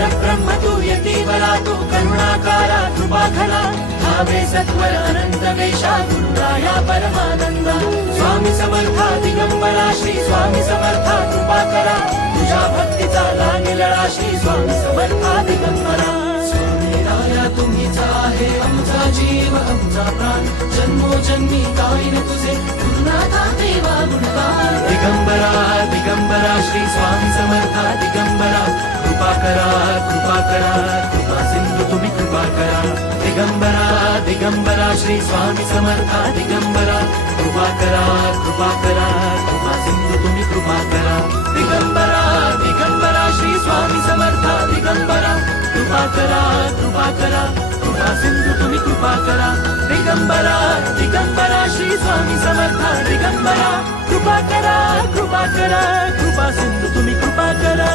परब्रह्म तू यतीवरा तू करुणाकारा कृपाखला भावे सत्वर अनंत वेशा गुरुराया परमानंदा स्वामी समर्था दिगंबरा श्री स्वामी समर्था कृपाकरा तुझ्या भक्तीचा लागेल राशी स्वामी समर्था दिगंबरा स्वामी राया तुम्हीच आहे आमचा जीव आमचा प्राण जन्मोजन्मी गाईन तुझे गुरुनाथा देवा गुणगान दिगंबरा दिगंबरा श्री स्वामी समर्था दिगंबरा कृपा करा कृपा सिंधू तुम्ही कृपा करा दिगंबरा दिगंबरा श्री स्वामी समर्था दिगंबरा कृपा करा कृपा सिंधू तुम्ही कृपा करा दिगंबरा दिगंबरा श्री स्वामी समर्था दिगंबरा कृपा करा कृपा सिंधू तुम्ही कृपा करा दिगंबरा दिगंबरा श्री स्वामी समर्था दिगंबरा कृपा करा कृपा सिंधू तुम्ही कृपा करा